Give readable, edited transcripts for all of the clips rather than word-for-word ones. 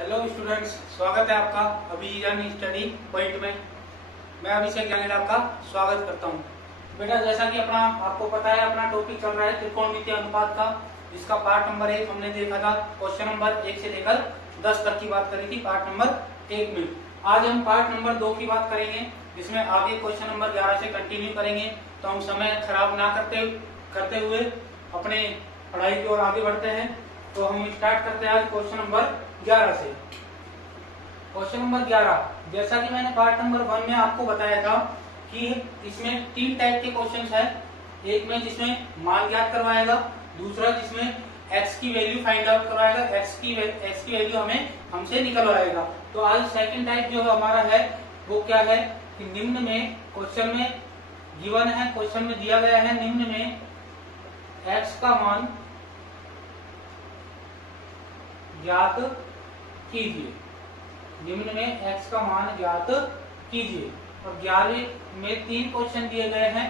Hello students, स्वागत है आपका अभियान स्टडी पॉइंट में। मैं अभिषेक ज्ञानेर आपका स्वागत करता हूं। बेटा, जैसा कि आपको पता है, अपना टॉपिक चल रहा है त्रिकोणमितीय अनुपात का, जिसका पार्ट नंबर 1 हमने देखा था। क्वेश्चन नंबर 1 से लेकर 10 तक की बात करी थी पार्ट नंबर 1 में। आज हम पार्ट नंबर 2 की बात करेंगे, जिसमें आगे क्वेश्चन नंबर 11 से कंटिन्यू करेंगे। तो हम समय खराब ना करते हुए अपने पढ़ाई की ओर आगे बढ़ते हैं। तो हम स्टार्ट करते हैं आज क्वेश्चन नंबर 11 से। क्वेश्चन नंबर 11, जैसा कि मैंने पार्ट नंबर 1 में आपको बताया था कि इसमें 3 टाइप के क्वेश्चंस हैं। एक में जिसमें मान ज्ञात करवाएगा, दूसरा जिसमें x की वैल्यू फाइंड आउट करवाएगा, x की वैल्यू हमसे निकलवाएगा। तो आज सेकंड टाइप जो हमारा है वो क्या है कि निम्न में क्वेश्चन में गिवन है, क्वेश्चन में दिया गया है निम्न में x का मान ज्ञात कीजिए। निम्न में x का मान ज्ञात कीजिए। और 11 में 3 क्वेश्चन दिए गए हैं।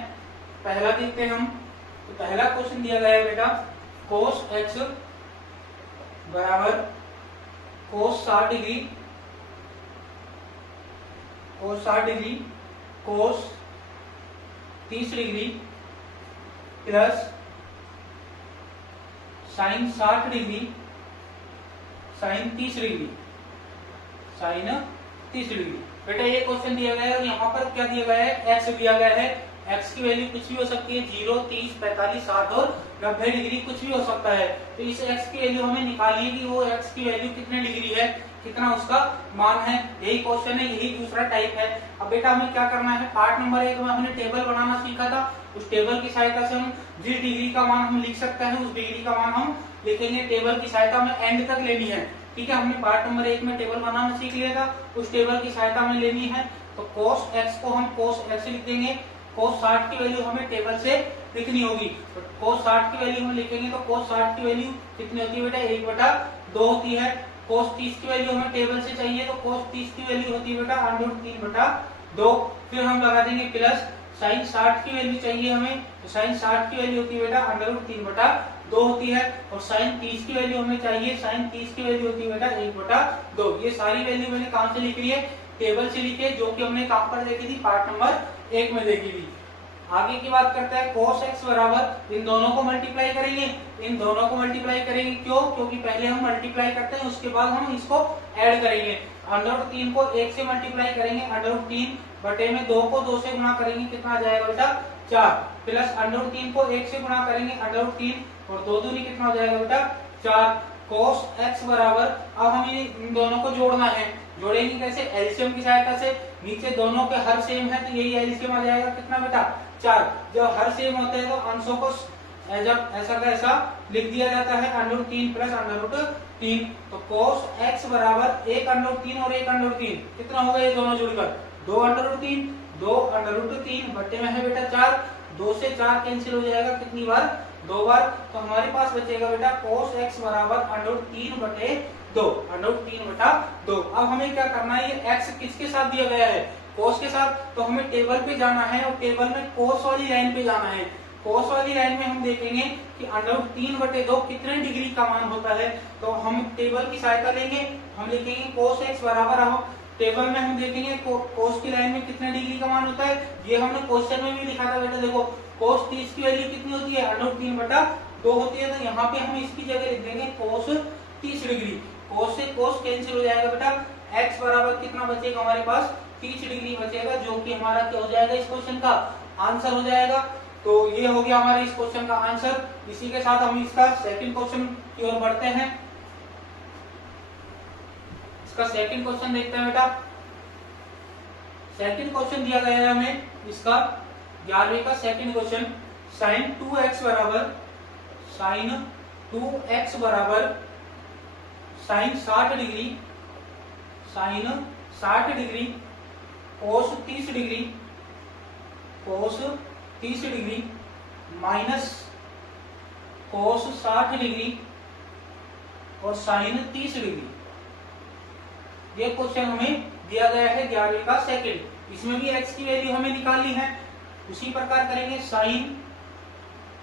पहला देखते हैं हम। तो पहला क्वेश्चन दिया गया है बेटा, cos x बराबर cos 60 degree, cos 30 degree plus sin 60 degree, sin 30 degree. बेटा, ये क्वेश्चन दिया गया है और यहाँ पर क्या दिया गया है, x दिया गया है। x की वैल्यू कुछ भी हो सकती है, 0, 30, 45, 60 और 90 डिग्री, कुछ भी हो सकता है। तो इस x की वैल्यू हमें निकालिए कि वो x की वैल्यू कितने डिग्री है, कितना उसका मान है। यही क्वेश्चन है, यही दूसरा टाइप है। अब बेटा हमें क्या करना है, पार्ट नंबर 1 में हमने टेबल बनाना सीखा था। उस टेबल की सहायता से हम जिस डिग्री का मान हम लिख सकते हैं, उस डिग्री का मान हम लिखेंगे। टेबल की सहायता में एंड तक लेनी है। ठीक है, हमने पार्ट नंबर 1 में टेबल बनाना सीख लिया था, उस टेबल की सहायता में लेनी है। तो cos x को हम cos x लिख देंगे। cos 60 की वैल्यू हमें टेबल से लिखनी होगी। तो cos 60 की वैल्यू हम लिखेंगे तो cos 60 की वैल्यू कितनी होती है बेटा, 1/2 होती है। cos 30 की वैल्यू हमें टेबल से चाहिए, तो cos 30 की वैल्यू होती है बेटा √3/2। फिर हम लगा देंगे प्लस sin 60 की वैल्यू चाहिए हमें, तो sin 60 की वैल्यू होती है बेटा √3/2 होती है। और sin 30 की वैल्यू हमें चाहिए, sin 30 की वैल्यू होती है बेटा 1/2। ये सारी वैल्यू मैंने कहां से लिख ली है, टेबल से लिखी है, जो कि हमने कहां पर देखी थी, पार्ट नंबर 1 में देखी थी। आगे की बात करते हैं, cos x बराबर, इन दोनों को मल्टीप्लाई करेंगे। क्यों? क्योंकि पहले हम मल्टीप्लाई करते हैं, उसके बाद हम इसको ऐड करेंगे। √3 को 1 से मल्टीप्लाई करेंगे, √3 बटे में 2 को 2 से गुणा करेंगे, कितना आ जाएगा बेटा 4। प्लस √3 को 1 से गुणा करेंगे, √3 और 2 दूनी कितना हो जाएगा बेटा 4। cos x बराबर, अब हमें इन दोनों को जोड़ना है। जोड़ेंगे कैसे, एलसीएम की सहायता से। नीचे दोनों के हर सेम है, तो यही एलसीएम आ जाएगा, कितना बेटा 4। जब हर सेम होते हैं तो अंशों को जब ऐसा का ऐसा लिख दिया जाता है, √3 प्लस √3। तो cos x बराबर 1 √3 और 1 √3 कितना हो गया, ये दोनों जुड़कर 2 √3 बटे में है बेटा 4। 2 से 4 कैंसिल हो जाएगा, कितनी बार, 2 बार। तो हमारे पास बचेगा बेटा cos x बराबर √3/2। अब हमें क्या करना है, ये x किसके साथ दिया गया है, cos के साथ। तो हमें टेबल पे जाना है और टेबल में cos वाली लाइन पे जाना है। cos वाली लाइन में हम देखेंगे कि √3/2 कितने डिग्री का मान होता है। तो हम टेबल की सहायता लेंगे, हम लिखेंगे cos x बराबर, टेबल में हम देखेंगे cos की लाइन में कितने डिग्री का मान होता है। ये हमने क्वेश्चन में भी लिखा था बेटा, देखो cos 30 की वैल्यू कितनी होती है, √3/2 होती है। तो यहाँ पे हम इसकी जगह लिख देंगे cos 30 डिग्री। cos से cos कैंसिल हो जाएगा बेटा, x बराबर कितना बचेगा हमारे पास, 30 डिग्री बचेगा, जो कि हमारा क्या हो जाएगा, इस क्वेश्चन का आंसर हो जाएगा। तो ये हो गया हमारे इस क्वेश्चन का आंसर। इसी के साथ हम इसका सेकंड क्वेश्चन की ओर बढ़ते हैं। इसका सेकंड क्वेश्चन देखते हैं बेटा। सेकंड क्वेश्चन दिया गया है हमें, इसका 11वीं का सेकंड क्वेश्चन, sin 2x बराबर sin 60 degree cos 30 degree minus cos 60 degree और sin 30 डिग्री। ये क्वेश्चन हमें दिया गया है 11वीं का सेकंड। इसमें भी x की वैल्यू हमें निकालनी है। उसी प्रकार करेंगे sin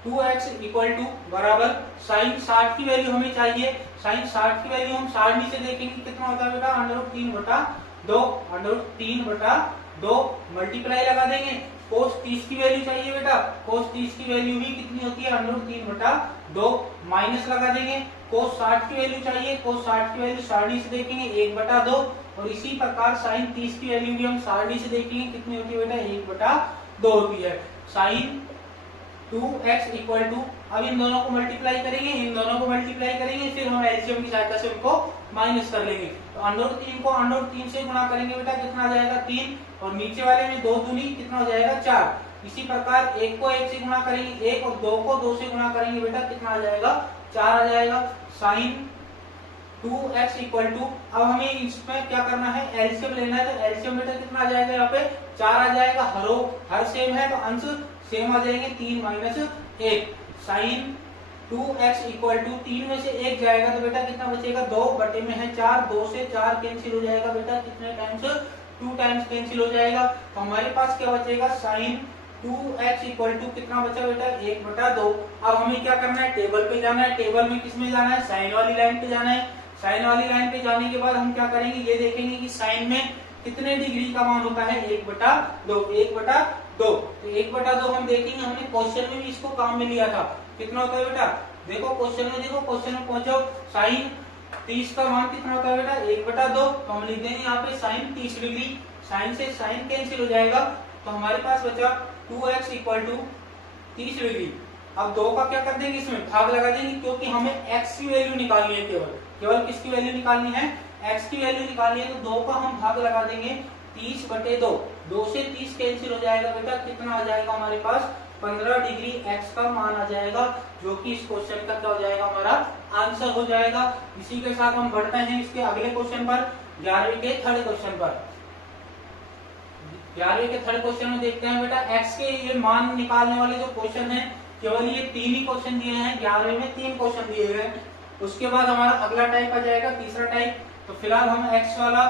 2x इक्वल टू बराबर साइन 60 की वैल्यू हमें चाहिए। साइन 60 की वैल्यू हम सारणी से देखेंगे कितना होता है बेटा, √3/2, √3/2 मल्टीप्लाई लगा देंगे। कोस 30 की वैल्यू चाहिए बेटा, कोस 30 की वैल्यू भी कितनी होती है, √3/2 माइनस लगा देंगे। कोस 60 की वैल्यू चाहिए, कोस 60 की वैल्यू सारणी से देखेंगे 1/2, और इसी प्रकार साइन 30 की वैल्यू भी हम सारणी से देखेंगे कितनी होती है बेटा, 1/2 होती है। साइन 2x इक्वल टू, अब इन दोनों को मल्टीप्लाई करेंगे, इन दोनों को मल्टीप्लाई करेंगे, फिर हम एलसीएम की सहायता से उनको माइनस कर लेंगे। तो √3 को √3 से गुणा करेंगे बेटा, कितना आ जाएगा 3, और नीचे वाले में 2 दूनी कितना हो जाएगा 4। इसी प्रकार 1 को 1 से गुणा करेंगे 1, और 2 को 2 से गुणा करेंगे बेटा, कितना आ जाएगा 4 आ जाएगा। साइन 2x इक्वल टू, अब हमें इसमें क्या करना है, एलसीएम लेना है। तो एलसीएम बेटा कितना आ जाएगा, यहाँ पे 4 आ जाएगा। हर सेम है तो अंश सेम आ जाएंगे, 3 - 1। साइन 2x इक्वल टू 3 में से 1 जाएगा तो बेटा कितना बचेगा, 2 बटे में है 4, 2 से 4 कैंसिल हो जाएगा बेटा, कितने टाइम्स, 2 टाइम्स कैंसिल हो जाएगा। तो हमारे पास क्या बचेगा, साइन 2x इक्वल टू कितना बचा बेटा, 1/2। अब हमें क्या करना है, टेबल पे जाना है। टेबल में किस में जाना है, साइन वाली लाइन पे जाना है। साइन वाली लाइन पे जाने के बाद हम क्या करेंगे, ये देखेंगे कि साइन में कितने डिग्री का मान होता है, 1/2। 1/2, तो 1/2 हम देखेंगे, हमने क्वेश्चन में भी इसको काम में लिया था। कितना होता है बेटा, देखो क्वेश्चन में, देखो क्वेश्चन में पहुंचो, साइन 30 का मान कितना होता है बेटा, 1/2। तो हम लिख देंगे यहाँ पे साइन 30 डिग्री, साइन से साइन कैंसिल हो जाएगा। तो हमारे पास बचा 2x इक्वल टू 30 डिग्री। अब 2 का क्या कर देंगे, इसमें भाग लगा देंगे, क्योंकि हमें x की वैल्यू निकालनी है। केवल किसकी वैल्यू निकालनी है, x की वैल्यू निकालनी है। तो 2 का हम भाग लगा देंगे 30/2। 2 से 30 कैंसिल हो जाएगा बेटा, कितना आ जाएगा हमारे पास, 15 डिग्री x का मान आ जाएगा, जो कि इस क्वेश्चन का क्या हो जाएगा, हमारा आंसर हो जाएगा। इसी के साथ हम बढ़ते हैं इसके अगले क्वेश्चन पर, 11वीं के थर्ड क्वेश्चन पर। 11वीं के थर्ड क्वेश्चन में देखते हैं बेटा, x के ये मान निकालने वाले जो क्वेश्चन है, केवल ये 3 ही क्वेश्चन दिए हैं। 11वीं में 3 क्वेश्चन दिए गए। उसके बाद हमारा अगला टाइप आ जाएगा, तीसरा टाइप। तो फिलहाल हम x वाला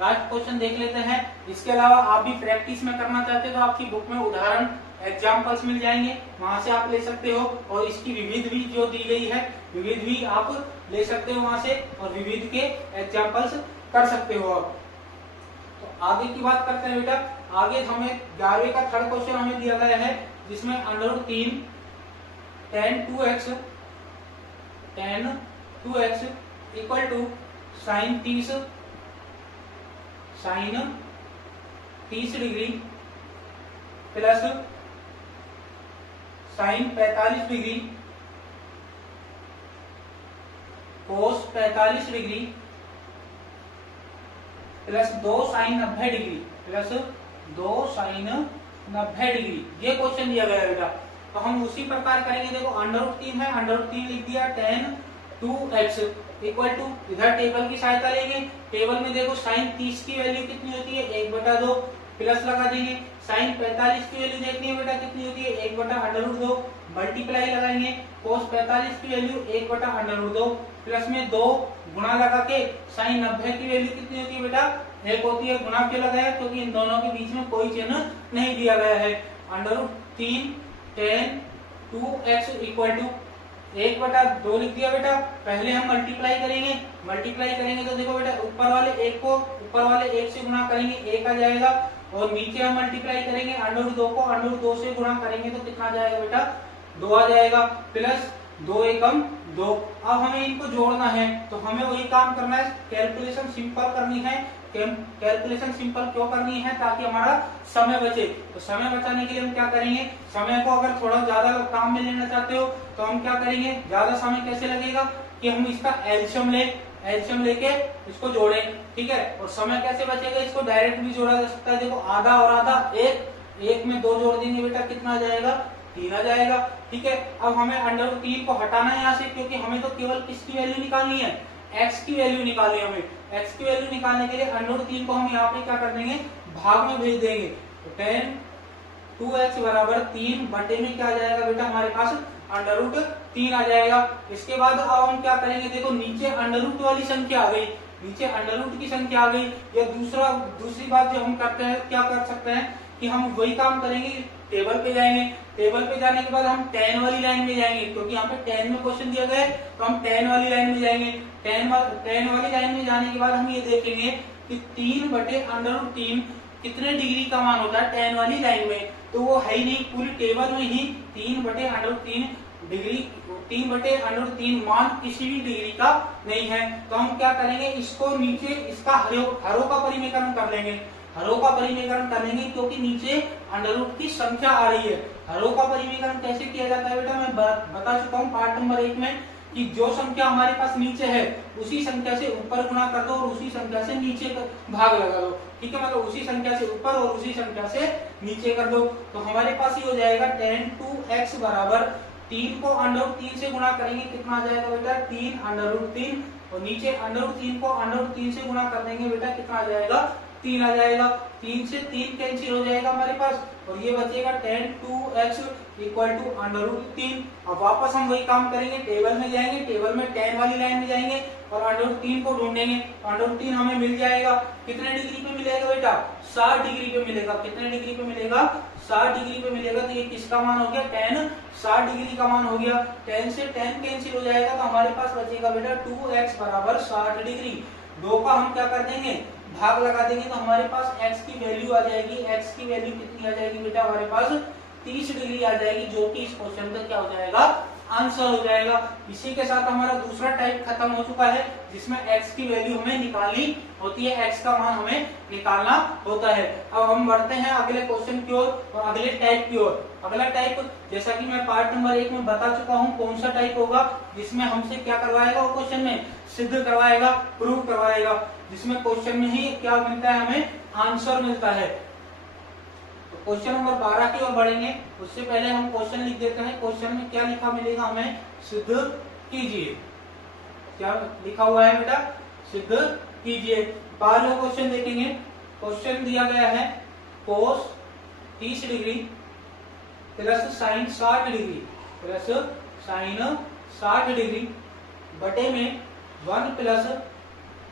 लास्ट क्वेश्चन देख लेते हैं। इसके अलावा आप भी प्रैक्टिस में करना चाहते हो तो आपकी बुक में उदाहरण एग्जाम्पल्स मिल जाएंगे, वहां से आप ले सकते हो। और इसकी विविध भी जो दी गई है, विविध भी आप ले सकते हो वहां से, और विविध के एग्जाम्पल्स कर सकते हो आप। तो आगे की बात करते हैं बेटा। आगे हमें 11वीं का थर्ड क्वेश्चन हमें दिया गया है, जिसमें √3 tan 2x equal to sine 30 degree plus sine 45 degree cos 45 degree plus 2 sine 90 degree plus 2 sine 90 degree. ये क्वेश्चन दिया गया है बेटा। तो हम उसी प्रकार करेंगे। देखो √3 है, √3 लिख दिया, tan 2x इक्वल टू, इधर टेबल की सहायता लेंगे। टेबल में देखो साइन 30 की वैल्यू कितनी होती है, 1/2, प्लस लगा देंगे। साइन 45 की वैल्यू देखनी है बेटा, कितनी होती है, 1/√2, मल्टीप्लाई लगाएंगे। कोस 45 की वैल्यू 1/√2, प्लस में 2 गुणा लगा के साइन 90 की वैल्यू कितनी होती है बेटा, 1 होती है। गुणा क्यों लगाया, क्योंकि इन दोनों के बीच में कोई चिन्ह नहीं दिया गया है। √3 tan 2x इक्वल टू 1/2 लिख दिया बेटा। पहले हम मल्टीप्लाई करेंगे तो देखो बेटा, ऊपर वाले 1 को ऊपर वाले 1 से गुणा करेंगे, 1 आ जाएगा। और नीचे हम मल्टीप्लाई करेंगे, √2 को √2 से गुणा करेंगे तो कितना आ जाएगा बेटा, 2 आ जाएगा। प्लस 2 एकम 2। अब हमें इनको जोड़ना है, तो हमें वही काम करना है, कैलकुलेशन सिंपल करनी है। कैलकुलेशन सिंपल क्यों करनी है, ताकि हमारा समय बचे। तो समय बचाने के लिए हम क्या करेंगे, समय को अगर थोड़ा ज्यादा काम में लेना चाहते हो तो हम क्या करेंगे, ज्यादा समय कैसे लगेगा, कि हम इसका एलसीएम लेके इसको जोड़ें, ठीक है। और समय कैसे बचेगा, इसको डायरेक्ट भी जोड़ा जा सकता है। देखो आधा और आधा 1 में 2 जोड़ देंगे बेटा, कितना आ जाएगा, 3 आ जाएगा, ठीक है। अब हमें √3 को हटाना है यहाँ से, क्योंकि हमें तो केवल किसकी वैल्यू निकालनी है, x की वैल्यू निकालनी है हमें। x की वैल्यू निकालने के लिए √3 को हम यहाँ पे क्या कर देंगे, भाग में भेज देंगे। तो tan 2x बराबर 3 बटे में क्या आ जाएगा बेटा, हमारे पास √3 आ जाएगा। इसके बाद अब हम क्या करेंगे, देखो नीचे √ वाली संख्या आ गई, नीचे √ की संख्या आ गई। या दूसरी बात जो हम करते हैं, क्या कर सकते हैं कि हम वही काम करेंगे, टेबल पे जाएंगे, टेबल पे जाने के बाद हम 10 वाली लाइन में जाएंगे, क्योंकि यहाँ पे 10 में क्वेश्चन दिया गया है, तो हम 10 वाली लाइन में जाएंगे। 10 वाली लाइन में जाने के बाद हम ये देखेंगे कि 3/√3 कितने डिग्री का मान होता है 10 वाली लाइन में, तो वो है ही नहीं, पूरी टेबल में ही 3/√3 डिग्री, 3/√3 मान किसी भी डिग्री का नहीं है। तो हम क्या करेंगे, इसको नीचे इसका हरों का परिमेकरण कर लेंगे, हरों का परिमेकरण कर लेंगे, क्योंकि नीचे अंडर की संख्या आ रही है। हरों का परिमेकरण कैसे किया जाता है बेटा, मैं बता चुका हूँ पार्ट नंबर 1 में, कि जो संख्या हमारे पास नीचे है उसी संख्या से ऊपर गुणा कर दो और उसी संख्या से नीचे भाग लगा दो, ठीक है, मतलब उसी संख्या से ऊपर और उसी संख्या से नीचे कर दो। तो हमारे पास ये हो जाएगा 10(2x) बराबर 3 को अंडर√3 से गुणा करेंगे, कितना आ जाएगा बेटा 3√3, और नीचे अंडर√3 को अंडर√3 से गुणा कर देंगे बेटा, कितना आ जाएगा 3 आ जाएगा। 3 से 3 कैंसिल हो जाएगा हमारे पास, और ये बचेगा 10(2x) इक्वल टू अंडर√3। अब वापस हम वही काम करेंगे, टेबल में जाएंगे, टेबल में 10 वाली लाइन में जाएंगे और अंडर√3 को ढूंढेंगे। अंडर√3 हमें मिल जाएगा, कितने डिग्री पे मिलेगा बेटा 60 डिग्री पे मिलेगा, कितने डिग्री पे मिलेगा 60 डिग्री पे मिलेगा। तो ये किसका मान हो गया 10, 60 डिग्री का मान हो गया। 10 से 10 कैंसिल हो जाएगा, तो हमारे पास बचेगा बेटा 2x बराबर 60 डिग्री। 2 का हम क्या कर देंगे, भाग लगा देंगे, तो हमारे पास x की वैल्यू आ जाएगी, x की वैल्यू कितनी आ जाएगी बेटा हमारे पास 30 डिग्री आ जाएगी, जो कि इस क्वेश्चन का क्या हो जाएगा आंसर हो जाएगा। इसी के साथ हमारा दूसरा टाइप खत्म हो चुका है, जिसमें x की वैल्यू हमें निकालनी होती है, x का मान हमें निकालना होता है। अब हम बढ़ते हैं अगले क्वेश्चन की ओर और अगले टाइप की ओर। अगला टाइप, जैसा कि मैं पार्ट नंबर 1 में बता चुका हूं कौन सा टाइप होगा, जिसमें हमसे क्या करवाएगा वो क्वेश्चन में सिद्ध करवाएगा, प्रूव करवाएगा, जिसमें क्वेश्चन में ही क्या मिलता है हमें आंसर मिलता है। तो क्वेश्चन नंबर 12 की ओर बढ़ेंगे, उससे पहले हम क्वेश्चन लिख देते हैं। क्वेश्चन में क्या लिखा मिलेगा हमें, सिद्ध कीजिए। क्या लिखा हुआ है बेटा, सिद्ध कीजिए। पहला क्वेश्चन देखेंगे, क्वेश्चन दिया गया है cos 30 degree plus sign 60 degree plus sign 60 degree बटे में 1 प्लस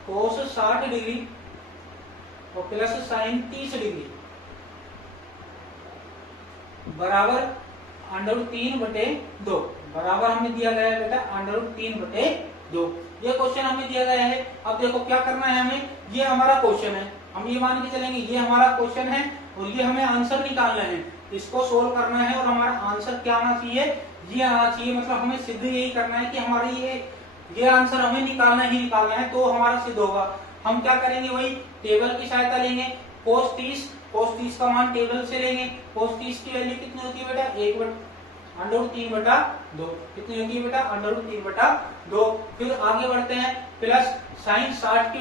cos 60 डिग्री और प्लस साइन 30 डिग्री बराबर अंडर√3/2 बराबर हमें दिया गया है बेटा अंडर√3/2। ये क्वेश्चन हमें दिया गया है। अब देखो क्या करना है हमें, ये हमारा क्वेश्चन है, हम ये मान के चलेंगे ये हमारा क्वेश्चन है और ये हमें आंसर निकालना है, इसको सोल्व करना है और हमारा आंसर क्या आना चाहिए, ये आना चाहिए। मतलब हमें सिद्ध यही करना है कि हमारा ये आंसर हमें निकालना ही निकालना है, तो हमारा सिद्ध होगा। हम क्या करेंगे, वही टेबल की सहायता लेंगे। cos 30 का मान टेबल से लेंगे। cos 30 की वैल्यू कितनी होती है बेटा अंडर√3/2, कितनी होती है बेटा अंडर√3/2। फिर आगे बढ़ते हैं, प्लस साइन 60 की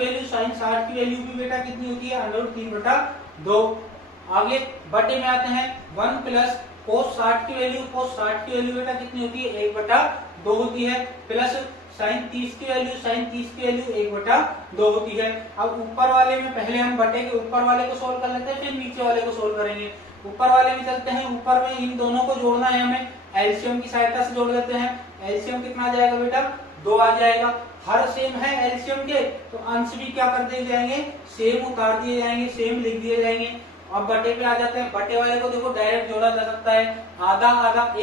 वैल्यू भी बेटा कितनी होती है अंडर√3/2। आगे बटे में आते हैं, 1 प्लस cos 60 की वैल्यू बेटा कितनी होती है 1/2 होती है, प्लस साइन 30 की वैल्यू 1/2 होती है। अब ऊपर वाले में पहले हम बटे के ऊपर वाले को सोल्व कर लेते हैं, फिर नीचे वाले को सोल्व करेंगे। ऊपर वाले में चलते हैं, ऊपर में इन दोनों को जोड़ना है हमें, एलसीएम की सहायता से जोड़ देते हैं। एलसीएम कितना आ जाएगा बेटा 2 आ जाएगा। हर सेम है एलसीएम के, तो अंश भी क्या कर दिए जाएंगे, सेम उतार दिए जाएंगे, सेम लिख दिए जाएंगे। अब बटे पे आ जाते हैं, बटे वाले को देखो डायरेक्ट जोड़ा जा सकता है, आधा आधा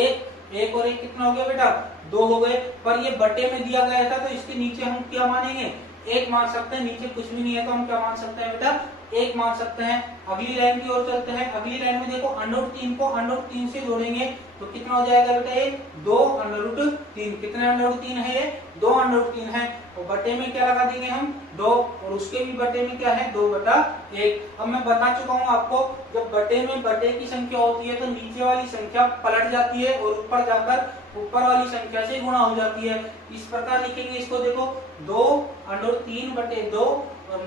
एक और एक कितना हो गया बेटा 2 हो गए। पर ये बटे में दिया गया था, तो इसके नीचे हम क्या मानेंगे 1 मान सकते हैं, नीचे कुछ भी नहीं है तो हम क्या मान सकते हैं बेटा 1 मान सकते हैं। अगली लाइन की ओर चलते हैं। अगली लाइन में देखो अंडर√3 को अंडर√3 से जोड़ेंगे तो कितना हो जाएगा बेटा ये 2 अंडर√3। कितने अंडर√3 है ये 2 अंडर√3 है, और बटे में क्या लगा देंगे हम 2, और उसके भी बटे में क्या है 2/1। अब मैं बता चुका हूँ आपको, जब बटे में बटे की संख्या होती है तो नीचे वाली संख्या पलट जाती है और ऊपर जाकर ऊपर वाली संख्या से गुणा हो जाती है। इस प्रकार लिखेंगे इसको, देखो 2 अंडर√3/2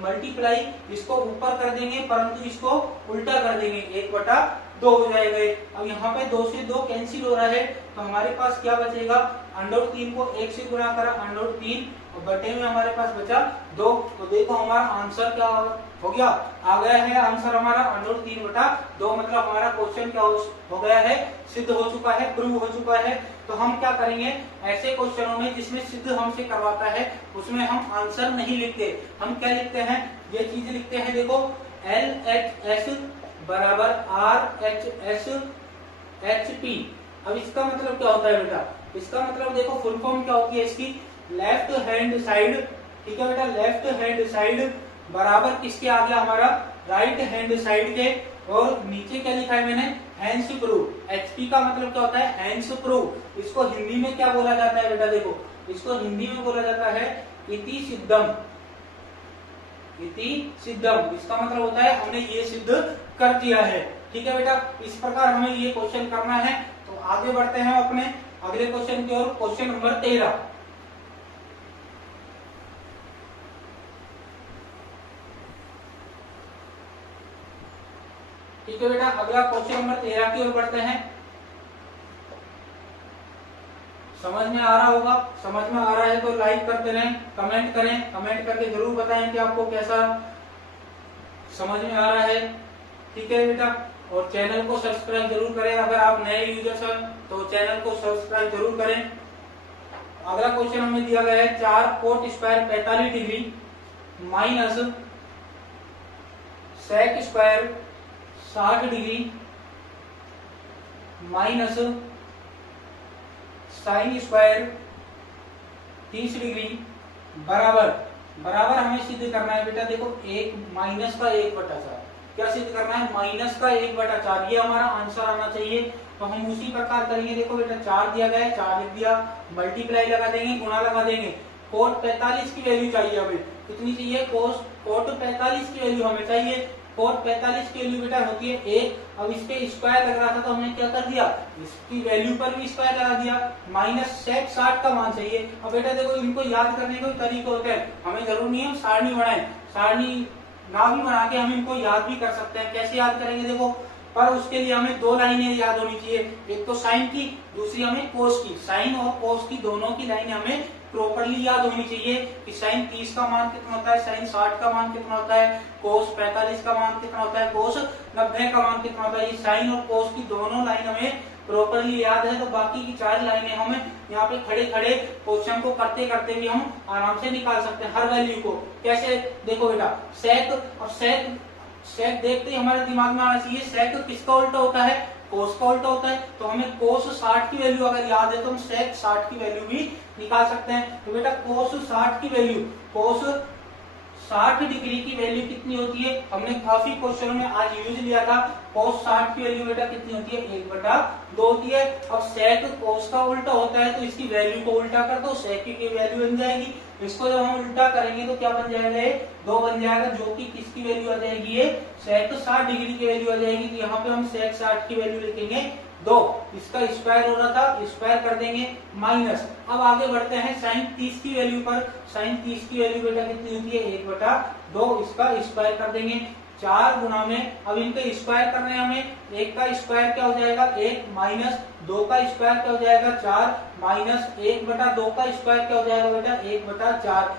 मल्टीप्लाई, इसको ऊपर कर देंगे परंतु इसको उल्टा कर देंगे 1/2 हो जाएगा। अब यहाँ पे 2 से 2 कैंसिल हो रहा है, तो हमारे पास क्या बचेगा, अंडर√3 को 1 से गुणा करा अंडर√3 और बटे में हमारे पास बचा 2। तो देखो हमारा आंसर क्या हो गया, आ गया है आंसर हमारा अंडर√3/2। मतलब हमारा क्वेश्चन क्या हो गया है, सिद्ध हो चुका है, प्रूव हो चुका है। तो हम क्या करेंगे, ऐसे क्वेश्चनों में जिसमें सिद्ध हमसे करवाता है उसमें हम आंसर नहीं लिखते, हम क्या लिखते हैं, ये चीज लिखते हैं। देखो LHS बराबर RHS HP। अब इसका मतलब क्या होता है बेटा, इसका मतलब देखो फुल फॉर्म क्या होती है इसकी, लेफ्ट हैंड साइड, ठीक है बेटा, लेफ्ट हैंड साइड बराबर किसके आ गया हमारा, राइट हैंड साइड के। और नीचे क्या लिखा है मैंने, हैंड्स प्रूव। एचपी का मतलब क्या होता है, हैंड्स प्रूव। इसको हिंदी में क्या बोला जाता है बेटा, देखो इसको हिंदी में बोला जाता है इति सिद्धम। इति सिद्धम इसका मतलब होता है हमने ये सिद्ध कर दिया है, ठीक है बेटा। इस प्रकार हमें ये क्वेश्चन करना है। तो आगे बढ़ते हैं अपने अगले क्वेश्चन की ओर, क्वेश्चन नंबर 13। ठीक है बेटा, अगला क्वेश्चन नंबर 13 की ओर बढ़ते हैं। समझ में आ रहा होगा, समझ में आ रहा है तो लाइक करते रहें, कमेंट करें, कमेंट करके जरूर बताएं कि आपको कैसा समझ में आ रहा है, ठीक है बेटा। और चैनल को सब्सक्राइब जरूर करें, अगर आप नए यूजर्स हैं तो चैनल को सब्सक्राइब जरूर करें। अगला क्वेश्चन हमें दिया गया है 4 cot square 45 degree minus sec square 60 degree minus sine square 30 degree बराबर, बराबर हमें सिद्ध करना है बेटा। देखो एक माइनस का 1/4, क्या सिद्ध करना है, माइनस का 1/4, ये हमारा आंसर आना चाहिए। तो हम उसी प्रकार करेंगे। देखो बेटा 4 दिया गया है, 4 लिख दिया, मल्टीप्लाई लगा देंगे, गुणा लगा देंगे। कोट 45 की वैल्यू चाहिए हमें, कितनी चाहिए, कोट 45 की वैल्यू हमें चाहिए। कोट 45 की वैल्यू बेटा होती है 1। अब इस पे स्क्वायर लग रहा था तो हमने क्या कर दिया, इसकी वैल्यू पर भी स्क्वायर लगा दिया। माइनस सेक 60 का मान चाहिए। अब बेटा देखो इनको याद करने का तरीका होता है, हमें जरूर नहीं है सारणी बनाए, सारणी ना भी बना के हम इनको याद भी कर सकते हैं। कैसे याद करेंगे देखो, पर उसके लिए हमें 2 लाइनें याद होनी चाहिए, एक तो साइन की, दूसरी हमें कोस की। साइन और कोस की दोनों की लाइनें हमें प्रॉपर्ली याद होनी चाहिए कि साइन 30 का मान कितना होता है, साइन 60 का मान कितना होता है, कोस 45 का मान कितना होता है, कोस 90 का मान कितना होता है। ये साइन और कोस की दोनों लाइन हमें प्रॉपर्ली याद है, तो बाकी की 4 लाइनें हमें यहाँ पे खड़े खड़े क्वेश्चन को करते करते भी हम आराम से निकाल सकते हैं हर वैल्यू को। कैसे, देखो बेटा सेक, और सेक देखते ही हमारे दिमाग में आना चाहिए, सेक किसका उल्टा होता है, कोस का उल्टा होता है। तो हमें कोस 60 की वैल्यू अगर याद है तो हम सेक 60 की वैल्यू भी निकाल सकते हैं। तो बेटा कोस 60 की वैल्यू, कोस 60 डिग्री की वैल्यू कितनी होती है, हमने काफी क्वेश्चनों में आज यूज लिया था। कोस 60 की वैल्यू बेटा कितनी होती है, 1/2 होती है। अब सेक कोस का उल्टा होता है तो इसकी वैल्यू को उल्टा कर दो, सेक की वैल्यू बन जाएगी। इसको जब हम उल्टा करेंगे तो क्या बन जाएगा, 2 बन जाएगा, जो कि किसकी वैल्यू आ जाएगी, ये सेक 60 डिग्री की वैल्यू आ जाएगी। तो यहाँ पे हम सेक 60 की वैल्यू लिखेंगे 2, इसका स्क्वायर हो रहा था, स्क्वायर कर देंगे माइनस। अब आगे बढ़ते हैं साइन 30 की वैल्यू पर। साइन 30 की वैल्यू बेटा कितनी होती है, 1/2, इसका स्क्वायर कर देंगे 4 गुना में। अब इनके स्क्वायर करने हैं हमें, 1 का स्क्वायर क्या हो जाएगा 1, माइनस 2 का स्क्वायर क्या हो जाएगा 4, माइनस 1/2 का स्क्वायर क्या हो जाएगा बेटा 1/4।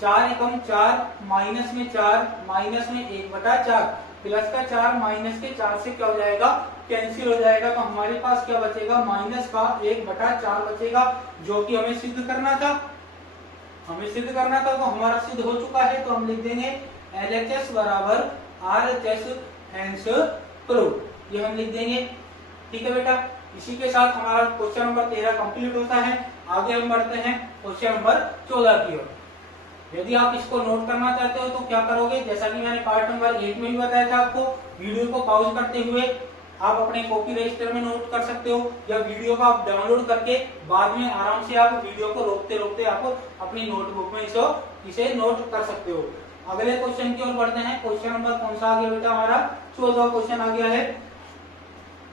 4 एकम 4, माइनस में 4, माइनस में 1/4, प्लस का 4 माइनस के 4 से क्या हो जाएगा, कैंसिल हो जाएगा। तो हमारे पास क्या बचेगा, माइनस का 1/4 बचेगा, जो कि हमें सिद्ध करना था। हमें सिद्ध करना था तो हमारा सिद्ध हो चुका है। तो हम लिख देंगे LHS बराबर RHS हैंस प्रूव, ये हम लिख देंगे, ठीक है बेटा। इसी के साथ हमारा क्वेश्चन नंबर 13 कंप्लीट होता है। आगे हम बढ़ते हैं क्वेश्चन नंबर 14 की ओर। यदि आप इसको नोट करना चाहते हो तो क्या करोगे, जैसा कि मैंने पार्ट नंबर 1 में भी बताया था आपको, वीडियो को पॉज करते हुए आप अपने कॉपी रजिस्टर में नोट कर सकते हो, या वीडियो को आप डाउनलोड करके बाद में आराम से आप वीडियो को रोकते रोकते आप अपनी नोटबुक में इसे नोट कर सकते हो। अगले क्वेश्चन की ओर बढ़ते हैं। क्वेश्चन नंबर कौन सा आ गया बेटा, हमारा 14 क्वेश्चन आ गया है।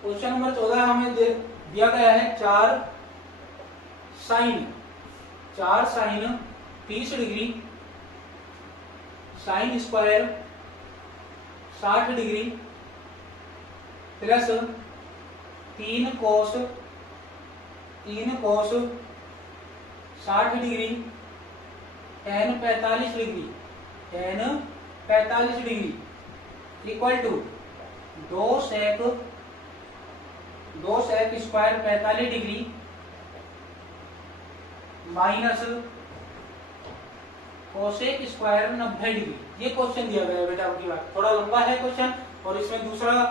क्वेश्चन नंबर 14 हमें दिया गया है 4 sine 30 degree sine square 60 degree plus 3 cos 60 degree tan 45 degree equal to 2 sec square 45 degree minus cosec square 90 degree. ये क्वेश्चन दिया गया है बेटा, आपकी बात थोड़ा लंबा है क्वेश्चन, और इसमें दूसरा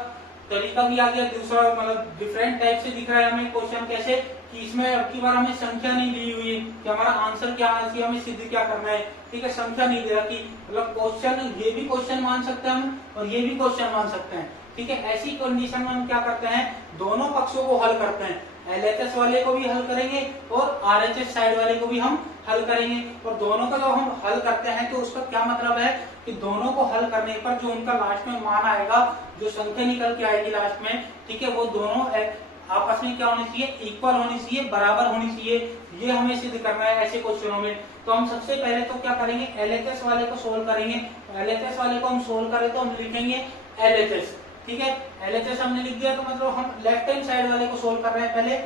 तरीका भी आ गया, दूसरा मतलब डिफरेंट टाइप से दिख रहा है हमें क्वेश्चन कैसे कि इसमें अब की बार हमें संख्या नहीं दी हुई है कि हमारा आंसर क्या आना चाहिए, हमें सिद्ध क्या करना है, ठीक है, संख्या नहीं दे रहा कि मतलब क्वेश्चन ये भी क्वेश्चन मान सकते हैं हम और ये भी क्वेश्चन मान सकते हैं, ठीक है। ऐसी कंडीशन में हम क्या करते हैं, दोनों पक्षों को हल करते हैं, एलएचएस वाले को भी हल करेंगे और आरएचएस साइड वाले को भी हम हल करेंगे। और दोनों का जब हम हल करते हैं तो उसका क्या मतलब है कि दोनों को हल करने पर जो उनका लास्ट में मान आएगा, जो संख्या निकल के आएगी लास्ट में, ठीक है, वो दोनों आपस में क्या होनी चाहिए, इक्वल होनी चाहिए, बराबर होनी चाहिए। ये हमें सिद्ध करना है ऐसे क्वेश्चनों में। तो हम सबसे पहले तो क्या करेंगे, एलएचएस वाले को सोल्व करेंगे। एलएचएस वाले को हम सोल्व करें तो हम लिखेंगे एलएचएस, ठीक है। एलएचएस हमने लिख दिया तो मतलब हम लेफ्ट हैंड साइड वाले को सोल्व कर रहे हैं। पहले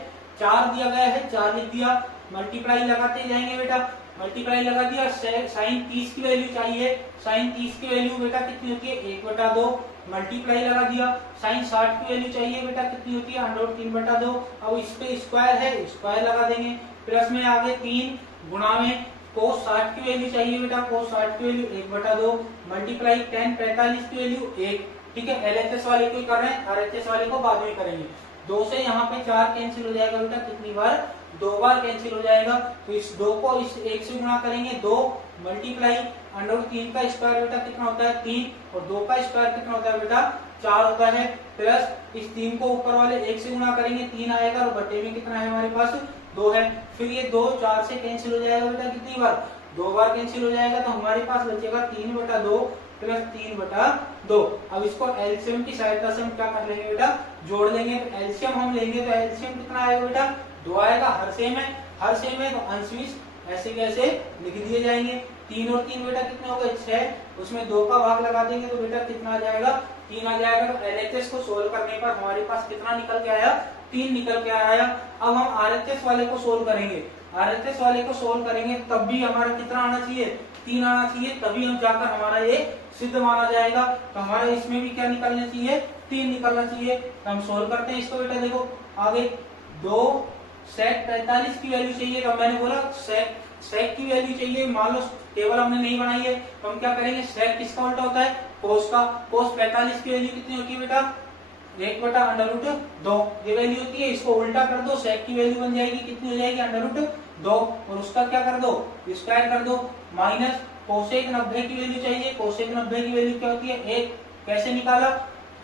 4 दिया गया है, 4 लिख दिया, मल्टीप्लाई लगाते जाएंगे बेटा, मल्टीप्लाई लगा दिया। साइन 30 की वैल्यू चाहिए, साइन 30 की वैल्यू बेटा कितनी होती है, 1/2, मल्टीप्लाई लगा दिया। साइन 60 की वैल्यू चाहिए बेटा कितनी होती है, √3/2। अब इस पे स्क्वायर है, स्क्वायर लगा देंगे, प्लस में आगे 3 गुणा में कोस 60 की वैल्यू चाहिए बेटा, कोस 60 की वैल्यू 1/2, मल्टीप्लाई tan 45 की वैल्यू 1, ठीक है। एलएचएस वाले को कर रहे हैं, आरएचएस वाले को बाद में करेंगे। 2 से यहाँ पे 4 कैंसिल हो जाएगा बेटा, कितनी बार, 2 बार कैंसिल हो जाएगा। तो इस 2 को इस 1 से गुणा करेंगे, 2 मल्टीप्लाई √3 का स्क्वायर बेटा कितना होता है, 3, और 2 का स्क्वायर कितना होता है बेटा, 4 होता है, प्लस इस 3 को ऊपर वाले 1 से गुणा करेंगे, 3 आएगा, और बटे में कितना है हमारे पास, 2 है। फिर ये 2 4 से कैंसिल हो जाएगा बेटा, कितनी बार, 2 बार कैंसिल हो जाएगा। तो हमारे पास बचेगा 3/2 प्लस 3/2। अब इसको एलसीएम की सहायता से हम क्या कर लेंगे बेटा, जोड़ लेंगे। एलसीएम हम लेंगे तो एलसीएम कितना आएगा बेटा, 2 आएगा। हर सेम है, हर सेम है तो अंशविश ऐसे कैसे लिख दिए जाएंगे। 3 और 3 बेटा कितने हो गए, 6, उसमें 2 का भाग लगा देंगे तो बेटा कितना आ जाएगा, 3 आ जाएगा। तो एलएचएस को सोल्व करने पर हमारे पास कितना निकल के आया, 3 निकल के आया। अब हम आरएचएस वाले को सोल्व करेंगे, आरएचएस वाले को सोल्व करेंगे तब भी हमारा कितना आना चाहिए, 3 आना चाहिए, तभी हम जाकर हमारा ये सिद्ध माना जाएगा। तो हमारा इसमें भी क्या निकलना चाहिए, 3 निकलना चाहिए। तो हम सोल्व करते हैं इसको बेटा, देखो आगे 2 sec 45 की वैल्यू चाहिए। तो मैंने बोला sec की वैल्यू चाहिए, मान लो टेबल हमने नहीं बनाई है तो हम क्या करेंगे, sec किसका उल्टा होता है, cos का। cos 45 की वैल्यू कितनी होती है बेटा, 1/√2 ये वैल्यू होती है। इसको उल्टा कर दो, sec की वैल्यू बन जाएगी, कितनी हो जाएगी, √2, और उसका क्या कर दो, स्क्वायर कर दो, माइनस कोसेक 90 की वैल्यू चाहिए। कोसेक 90 की वैल्यू क्या होती है, 1। कैसे निकाला,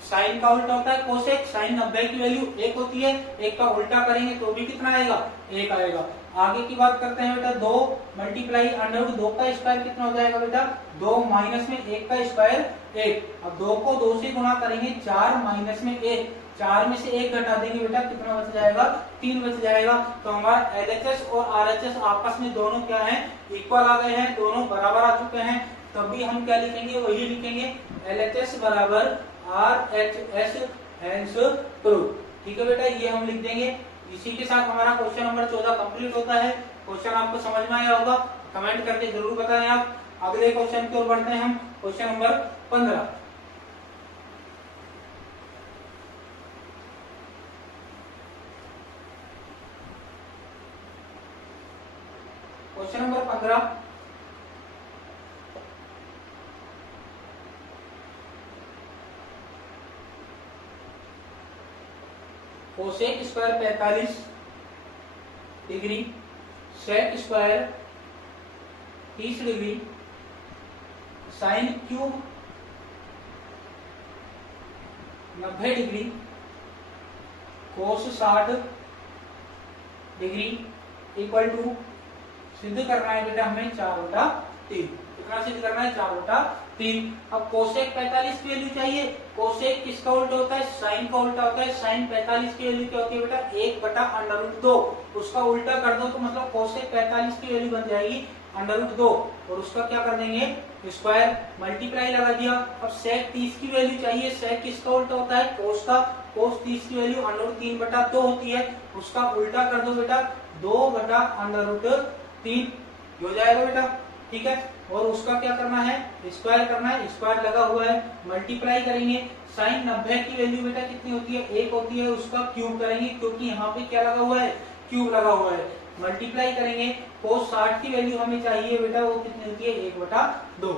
साइन का उल्टा होता है कोसेक, साइन 90 की वैल्यू 1 होती है, 1 का उल्टा करेंगे तो भी कितना आएगा, 1 आएगा। आगे की बात करते हैं बेटा, 2 मल्टीप्लाई √2 का स्क्वायर कितना हो जाएगा बेटा, 2 माइनस में 1 का स्क्वायर 1। अब 2 को 2 से गुणा करेंगे, 4 माइनस में 1, 4 में से 1 घटा देंगे बेटा, कितना बच जाएगा, 3 बच जाएगा। तो हमारा एलएचएस और आरएचएस आपस में दोनों क्या है, इक्वल आ गए हैं, दोनों बराबर आ चुके हैं। तब भी हम क्या लिखेंगे, वही लिखेंगे, एलएचएस बराबर आरएचएस हैंस प्रूफ, ठीक है बेटा, ये हम लिख देंगे। इसी के साथ हमारा क्वेश्चन नंबर 14 कंप्लीट होता है। क्वेश्चन आपको समझ में आया होगा, कमेंट करके जरूर बताएं आप। अगले क्वेश्चन की ओर बढ़ते हैं हम, question number 15। Question number 15, cosec square 45 degree, sec square 30 degree, sine cube 90 degree, cos 60 degree equal to, सिद्ध करना है बेटा हमें 4/3। कितना सिद्ध करना है, 4/3। अब कोसेक 45 की वैल्यू चाहिए। कोसेक किसका उल्टा होता है, साइन का उल्टा होता है। साइन 45 की वैल्यू क्या होती है बेटा, 1/√2। उसका उल्टा कर दो तो मतलब कोसेक 45 की वैल्यू बन जाएगी √2, और उसका क्या कर देंगे, स्क्वायर, मल्टीप्लाई लगा दिया। अब सेक 30 की वैल्यू चाहिए। सेक किसका उल्टा होता है, कोस का। कोस 30 की वैल्यू √3/2 होती है, उसका उल्टा कर दो बेटा, 2/√3 हो जाएगा बेटा, ठीक है। और उसका क्या करना है, स्क्वायर करना है, स्क्वायर लगा हुआ है, मल्टीप्लाई करेंगे। साइन 90 की वैल्यू बेटा कितनी होती है, 1 होती है, उसका क्यूब करेंगे, क्योंकि यहाँ पे क्या लगा हुआ है, क्यूब लगा हुआ है। मल्टीप्लाई करेंगे, कोस 60 की वैल्यू हमें चाहिए बेटा, वो कितनी होती है, 1/2।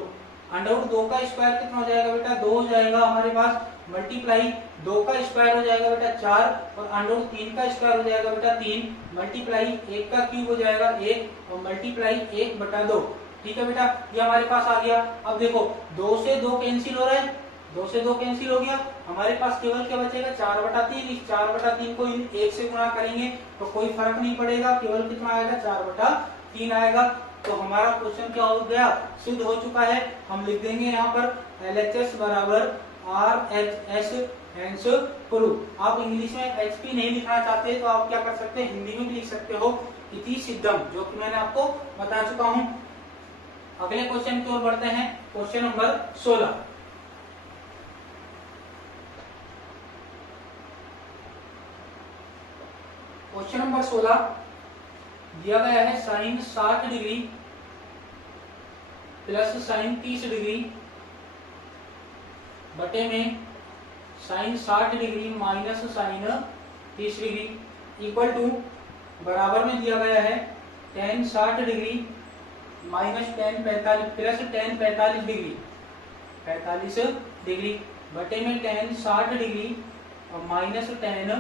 अंडर रूट 2 का स्क्वायर कितना हो जाएगा बेटा 2 हो जाएगा हमारे पास, मल्टीप्लाई 2 का स्क्वायर हो जाएगा बेटा 4 और अंडर रूट 3 का स्क्वायर हो जाएगा बेटा 3, मल्टीप्लाई 1 का क्यूब हो जाएगा 1 और मल्टीप्लाई 1/2। ठीक है बेटा, ये हमारे पास आ गया। अब देखो 2 से 2 कैंसिल हो रहा है, 2 से 2 कैंसिल हो गया, हमारे पास केवल क्या बचेगा 4/3। इस 4/3 को इन 1 से गुणा करेंगे तो कोई फर्क नहीं पड़ेगा, केवल कितना आएगा 4/3 आएगा। तो हमारा क्वेश्चन क्या हो गया, सिद्ध हो चुका है। हम लिख देंगे यहाँ पर LHS बराबर RHS हेंस प्रूव। आप इंग्लिश में HP नहीं लिखना चाहते तो आप क्या कर सकते हैं, हिंदी में भी लिख सकते हो इति सिद्धम, जो कि मैंने आपको बता चुका हूं। अगले क्वेश्चन की ओर बढ़ते हैं, क्वेश्चन नंबर 16। क्वेश्चन नंबर 16 दिया गया है sine 60 degree plus sine 30 degree बटे में sine 60 degree minus sine 30 degree equal to बराबर में दिया गया है tan 60 degree minus tan 45 plus tan 45 degree 45 degree बटे में tan 60 डिग्री और माइनस tan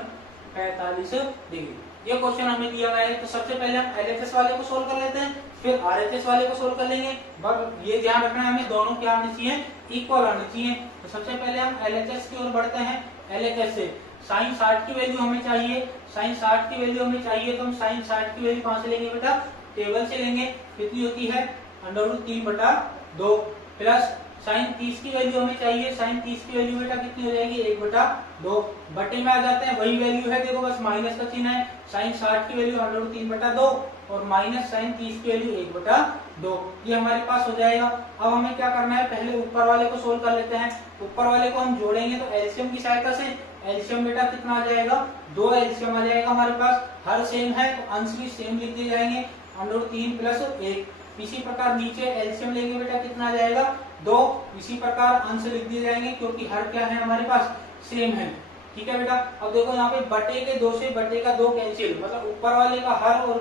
45 डिग्री। ये क्वेश्चन हमें दिया गया है। तो सबसे पहले हम LHS वाले को सोल्व कर लेते हैं, फिर RHS वाले को सोल्व कर लेंगे। बट ये ध्यान रखना है हमें दोनों क्या आने चाहिए, इक्वल आने चाहिए। तो सबसे पहले हम LHS की ओर बढ़ते हैं। LHS से साइन 60 की वैल्यू हमें चाहिए, साइन 60 की वैल्यू हमें चाहिए तो हम साइन 60 की वैल्यू कहां से लेंगे बेटा, टेबल से लेंगे। कितनी होती है √3/2 प्लस साइन 30 की वैल्यू हमें चाहिए, साइन 30 की वैल्यू बेटा कितनी हो जाएगी 1/2। बटे में आ जाते हैं, वही वैल्यू है, देखो बस माइनस का चिन्ह है। साइन 60 की वैल्यू √3/2 और माइनस साइन 30 की वैल्यू 1/2, ये हमारे पास हो जाएगा। अब हमें क्या करना है, पहले ऊपर वाले को सोल्व कर लेते हैं। ऊपर वाले को हम जोड़ेंगे तो एलसीएम की सहायता से, एलसीएम बेटा कितना आ जाएगा 2 एलसीएम आ जाएगा हमारे पास, हर सेम है तो अंश भी सेम लिख दिए जाएंगे, √3 + 1। इसी प्रकार नीचे एलसीएम लेंगे बेटा कितना आ जाएगा 2, इसी प्रकार अंश लिख दिए जाएंगे क्योंकि हर क्या है हमारे पास सेम है। ठीक है बेटा, अब देखो यहाँ पे बटे के 2 से बटे का 2 कैंसिल, मतलब ऊपर वाले का हर और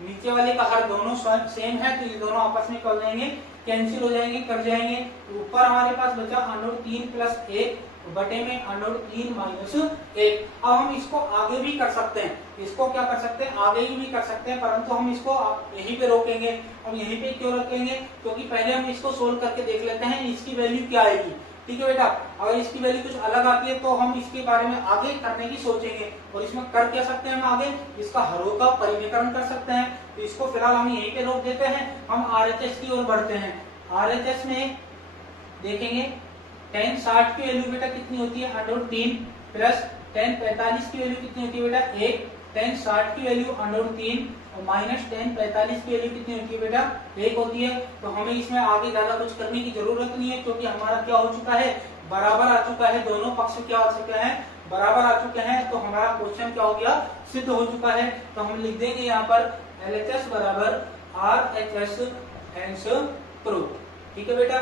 नीचे वाले का हर दोनों सेम है तो ये दोनों आपस में कर जाएंगे, कैंसिल हो जाएंगे, कट जाएंगे। ऊपर हमारे पास बचा √3 + 1 बटे में √3 - 1। अब हम इसको आगे भी कर सकते हैं, इसको क्या कर सकते हैं आगे ही भी कर सकते हैं, परंतु हम इसको यहीं पे रोकेंगे। अब यहीं पे क्यों रोकेंगे, क्योंकि पहले हम इसको सोल्व करके देख लेते हैं इसकी वैल्यू क्या आएगी। ठीक है बेटा, अगर इसकी वैल्यू कुछ अलग आती है तो हम इसके बारे में आगे करने की सोचेंगे। और इसमें कर क्या सकते हैं हम आगे, इसका हरों का परिमीकरण कर सकते हैं। तो इसको फिलहाल हम यहीं पे रोक देते हैं, हम RHS की ओर बढ़ते हैं। RHS में देखेंगे tan 60 की वैल्यू बेटा कितनी होती है √3 प्लस tan 45 की वैल्यू कितनी होती है बेटा 1, tan 60 की वैल्यू √3 और माइनस tan 45 की वैल्यू कितनी होती है बेटा 1 होती है। तो हमें इसमें आगे ज्यादा कुछ करने की जरूरत नहीं है क्योंकि हमारा क्या हो चुका है, बराबर आ चुका है, दोनों पक्ष क्या आ चुके हैं, बराबर आ चुके हैं। तो हमारा क्वेश्चन क्या हो गया, सिद्ध हो चुका है। तो हम लिख देंगे यहाँ पर LHS बराबर RHS हेंस प्रूव। ठीक है बेटा,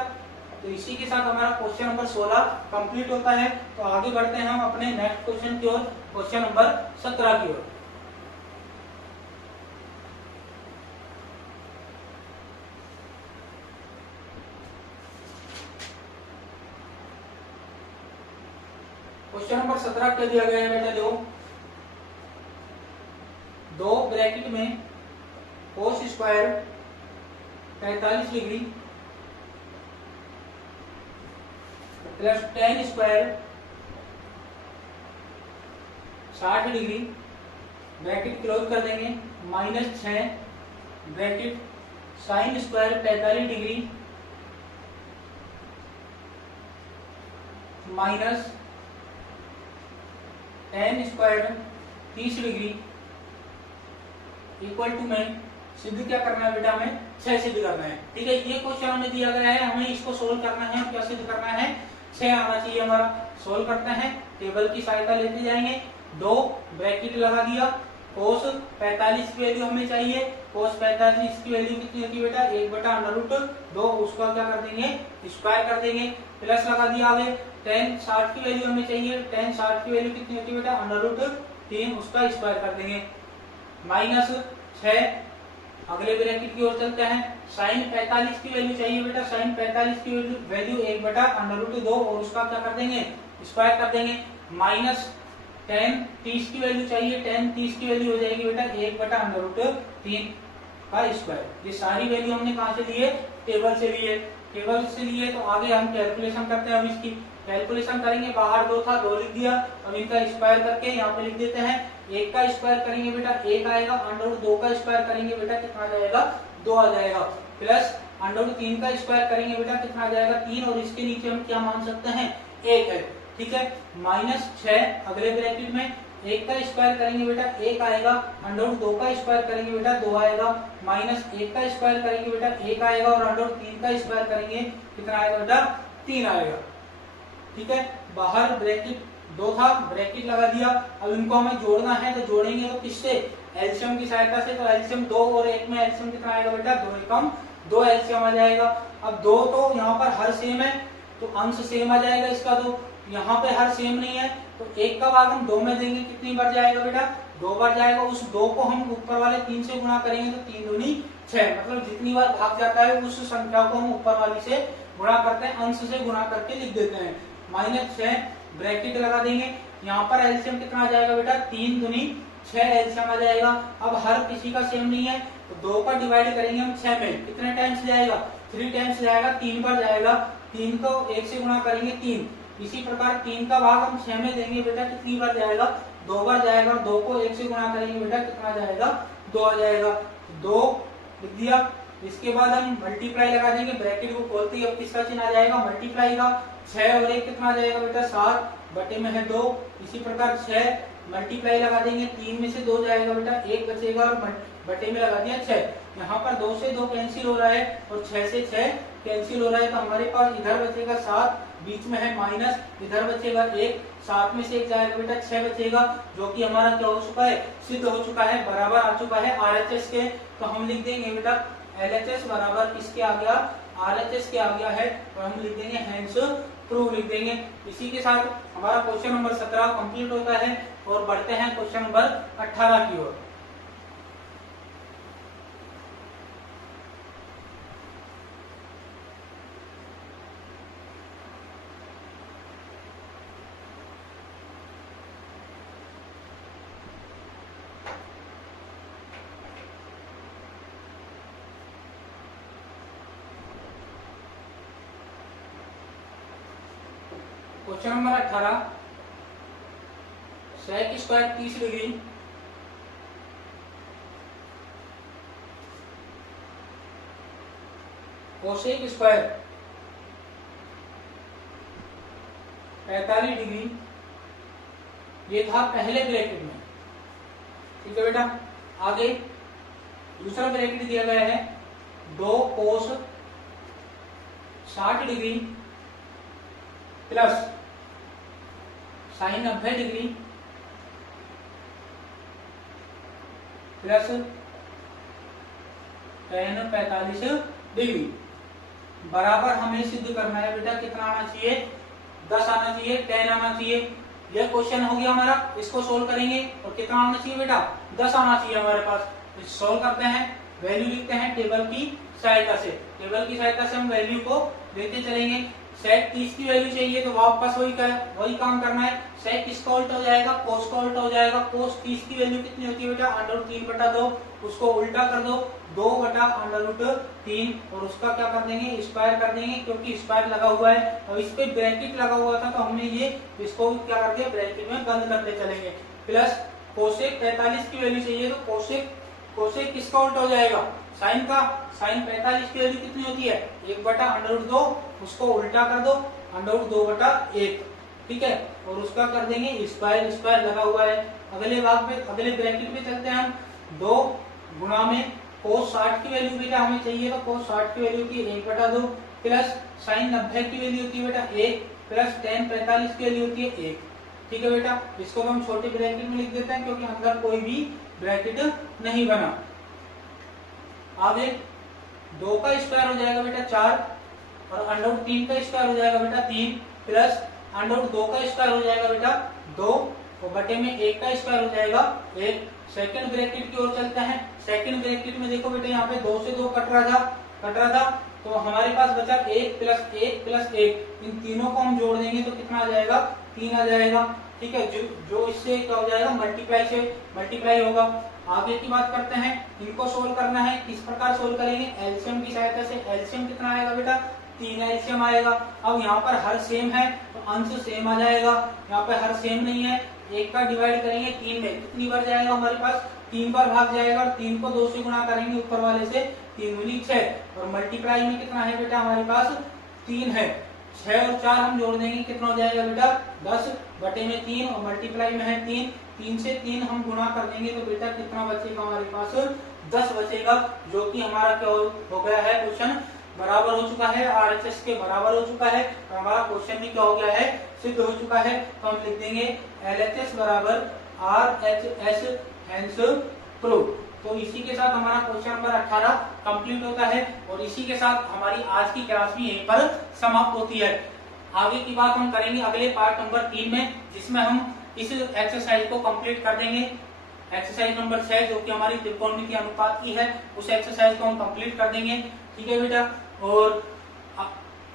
तो इसी के साथ हमारा क्वेश्चन नंबर 16 कंप्लीट होता है। तो आगे बढ़ते हैं हम अपने नेक्स्ट क्वेश्चन की ओर, क्वेश्चन नंबर 17 की ओर। क्वेश्चन नंबर 17 क्या दिया गया है बेटा, देखो 2 ब्रैकेट में cos square 45 degree plus tan square 60 degree bracket close कर देंगे, -6 bracket sine square 45 degree minus tan square 30 degree equal to में सिद्ध क्या करना है बेटा, हमें 6 सिद्ध करना है। ठीक है, ये क्वेश्चन हमें दिया गया है, हमें इसको सोल्व करना है। क्या सिद्ध करना है, 6 आना चाहिए हमारा। सोल्व करते हैं, टेबल की सहायता लेते जाएंगे, 2 ब्रैकेट लगा दिया, cos 45 की वैल्यू हमें चाहिए, cos 45 की वैल्यू कितनी होती है बेटा 1/√2, उसका क्या कर देंगे स्क्वायर कर देंगे, प्लस लगा दिया आगे, tan 60 की वैल्यू हमें चाहिए, tan 60 की वैल्यू कितनी होती है बेटा √3, उसका स्क्वायर कर देंगे, -6 अगले ब्रैकेट की ओर चलते हैं, साइन 45 की वैल्यू चाहिए बेटा, साइन 45 की वैल्यू 1/√2 और उसका क्या कर देंगे, स्क्वायर कर देंगे। माइनस tan 30 की वैल्यू चाहिए, tan 30 की वैल्यू हो जाएगी बेटा 1/√3 का स्क्वायर। ये सारी वैल्यू हमने कहां से लिए, टेबल से लिए, टेबल से लिए। तो आगे हम कैलकुलेशन करते हैं। अब इसकी कैलकुलेशन करेंगे, बाहर 2 था 2 लिख दिया, अब इनका स्क्वायर करके यहाँ पे लिख देते हैं। 1 का स्क्वायर करेंगे बेटा 1 आएगा, √2 का स्क्वायर करेंगे बेटा कितना आ जाएगा, 2 आ जाएगा, प्लस √3 का स्क्वायर करेंगे बेटा कितना आ जाएगा, 3, और इसके नीचे हम क्या मान सकते हैं, 1 है, ठीक है। -6 अगले ब्रैकेट में 1 का स्क्वायर करेंगे बेटा 1 आएगा, √2 का स्क्वायर करेंगे बेटा 2 आएगा, -1 का स्क्वायर करेंगे बेटा 1 आएगा, और √3 का स्क्वायर करेंगे कितना आएगा बेटा, 3 आएगा, ठीक है। बाहर ब्रैकेट 2 था, ब्रैकेट लगा दिया। अब इनको हमें जोड़ना है, तो जोड़ेंगे तो किससे, एलसीएम की सहायता से। तो एलसीएम 2 और 1 में एलसीएम कितना आएगा बेटा, 2 एकम 2 एलसीएम आ जाएगा। अब 2 तो यहाँ पर हर सेम है, तो अंश सेम आ जाएगा इसका, तो यहाँ पे हर सेम नहीं है, तो 1 का भाग हम 2 में देंगे, कितनी बार जाएगा बेटा, 2 बार जाएगा। उस 2 को हम ऊपर वाले 3 से गुणा करेंगे, तो 3 दूनी 6, मतलब जितनी बार भाग जाता है उस संख्या को हम ऊपर वाली से गुणा करते हैं, अंश से गुणा करके लिख देते हैं। -6 ब्रैकेट लगा देंगे, यहाँ पर एलसीएम कितना आ जाएगा बेटा, 3 दूनी 6 एलसीएम आ जाएगा। अब हर किसी का सेम नहीं है, तो 2 का डिवाइड करेंगे हम 6 में, कितने टाइम्स जाएगा, 3 टाइम्स जाएगा, 3 बार जाएगा। 3 को 1 से गुणा करेंगे 3, इसी प्रकार 3 का भाग हम 6 में देंगे बेटा, कितनी बार जाएगा, 2 बार जाएगा। 2 को 1 से गुणा करेंगे बेटा कितना जाएगा, 2 आ जाएगा, 2 लिख दिया। इसके बाद हम मल्टीप्लाई लगा देंगे, ब्रैकेट को खोलते ही अब किसका चिन्ह आ जाएगा, मल्टीप्लाई का। 6 और 1 कितना आ जाएगा बेटा, 7 बटे में है 2। इसी प्रकार 6 मल्टीप्लाई लगा देंगे, 3 में से 2 जाएगा बेटा, 1 बचेगा, और बटे में लगा दिया 6। यहाँ पर 2 से 2 कैंसिल हो रहा है और 6 से 6 कैंसिल हो रहा है, तो हमारे पास इधर बचेगा 7, बीच में है माइनस, इधर बचेगा 1, 7 में से 1 जाएगा बेटा 6 बचेगा, जो कि हमारा क्या हो चुका है, सिद्ध हो चुका है, बराबर आ चुका है आरएचएस के। तो हम लिख देंगे बेटा एलएचएस बराबर किसके आ गया, आरएचएस के आ गया है, और हम लिख देंगे हेंस प्रूव लिख देंगे। इसी के साथ हमारा क्वेश्चन नंबर 17 कंप्लीट होता है, और बढ़ते हैं क्वेश्चन नंबर 18 की ओर। Question number 18, sec square 30 degree cosec square 45 degree, ये था पहले ब्रैकेट में, ठीक है बेटा। आगे दूसरा ब्रैकेट दिया गया है 2 कोस 60 degree plus sign 90 degree plus tan 45 degree, बराबर हमें सिद्ध करना है बेटा, कितना आना चाहिए, 10 आना चाहिए, 10 आना चाहिए। यह क्वेश्चन हो गया हमारा, इसको सोल्व करेंगे, और कितना आना चाहिए बेटा, 10 आना चाहिए हमारे पास। सोल्व करते हैं, वैल्यू लिखते हैं टेबल की सहायता से, टेबल की सहायता से हम वैल्यू को लेते चलेंगे। सेक 30 की वैल्यू चाहिए, तो वापस वही काम करना है, सेक किसका उल्टा हो जाएगा, कोस का उल्टा हो जाएगा। कोस 30 की वैल्यू कितनी होती है बेटा, √3/2, उसको उल्टा कर दो, 2/√3, और उसका क्या कर देंगे, स्क्वायर कर देंगे, क्योंकि स्क्वायर लगा हुआ है। और इस पे ब्रैकेट लगा हुआ था, तो हमने ये इसको क्या कर दिया, ब्रैकेट में बंद करते चलेंगे। प्लस कोसेक 45 की वैल्यू चाहिए, तो कोसेक किसका उल्टा हो जाएगा, साइन का। साइन 45 की वैल्यू कितनी होती है, 1/√2, उसको उल्टा कर दो, √2/1, ठीक है, और उसका कर देंगे स्क्वायर, स्क्वायर लगा हुआ है। अगले भाग पे, अगले ब्रैकेट पे चलते हैं हम, 2 गुणा में कोस 60 की वैल्यू बेटा हमें चाहिए, तो कोस 60 की वैल्यू की 1/2 प्लस साइन 90 की वैल्यू होती है बेटा 1 प्लस tan 45 की वैल्यू होती है 1, ठीक है बेटा। इसको हम छोटे ब्रैकेट में लिख देते हैं, क्योंकि अंदर कोई भी ब्रैकेट नहीं बना। आगे 2 का स्क्वायर हो जाएगा बेटा 4, और √3 का स्क्वायर हो जाएगा बेटा 3, प्लस √2 का स्क्वायर हो जाएगा बेटा 2, और बटे में 1 का स्क्वायर हो जाएगा 1। सेकंड ब्रैकेट की ओर चलते हैं। सेकंड ब्रैकेट में देखो बेटा, यहाँ पे 2 से 2 कट रहा था, कट रहा था, तो हमारे पास बचा 1 + 1 + 1, इन तीनों को हम जोड़ देंगे तो कितना आ जाएगा, 3 आ जाएगा। ठीक है, जो इससे क्या हो जाएगा, मल्टीप्लाई होगा। आगे की बात करते हैं, इनको सोल्व करना है। किस प्रकार सोल्व करेंगे, एलसीएम की सहायता से। एलसीएम कितना आएगा बेटा, 3 एलसीएम आएगा। अब यहाँ पर हर सेम है तो अंश सेम आ जाएगा, यहाँ पे हर सेम नहीं है, 1 का डिवाइड करेंगे 3 में, कितनी बार जाएगा हमारे पास, 3 बार भाग जाएगा, और 3 को 2 से गुणा करेंगे ऊपर वाले से, 3 दूनी 6, और मल्टीप्लाई में कितना है बेटा हमारे पास, 3 है। 6 और 4 हम जोड़ देंगे, कितना हो जाएगा बेटा, 10/3, और मल्टीप्लाई में है 3, 3 से 3 हम गुणा कर देंगे तो बेटा कितना बचेगा हमारे पास, 10 बचेगा, जो कि हमारा क्या हो गया है, क्वेश्चन बराबर हो चुका है, RHS के बराबर हो चुका है, और हमारा क्वेश्चन भी क्या हो गया है, सिद्ध हो चुका है। तो हम लिख देंगे LHS बराबर RHS हेंस प्रूव। तो इसी के साथ हमारा क्वेश्चन नंबर 18 कंप्लीट होता है, और इसी के साथ हमारी आज की क्लास भी यहीं पर समाप्त होती है। आगे की बात हम करेंगे अगले पार्ट नंबर 3 में, जिसमें हम इस एक्सरसाइज को कंप्लीट कर देंगे। एक्सरसाइज नंबर 6 जो कि हमारी त्रिकोणमिति अनुपात की है, उस एक्सरसाइज को हम कंप्लीट कर देंगे। ठीक है बेटा, और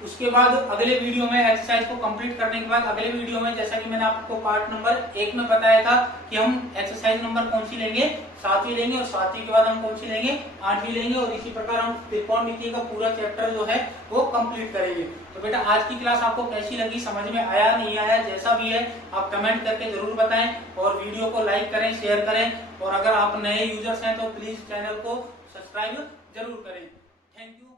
उसके बाद अगले वीडियो में एक्सरसाइज को कंप्लीट करने के बाद अगले वीडियो में, जैसा कि मैंने आपको पार्ट नंबर 1 में बताया था कि हम एक्सरसाइज नंबर कौन सी लेंगे, 7वीं लेंगे, और 7वीं के बाद हम कौन सी लेंगे, 8वीं लेंगे, और इसी प्रकार हम त्रिकोणमिति का पूरा चैप्टर जो है वो कंप्लीट करेंगे। तो बेटा आज की क्लास आपको कैसी लगी, समझ में आया नहीं आया, जैसा भी है आप कमेंट करके जरूर बताएं, और वीडियो को लाइक करें, शेयर करें, और अगर आप नए यूजर्स हैं तो प्लीज चैनल को सब्सक्राइब जरूर करें। Thank you.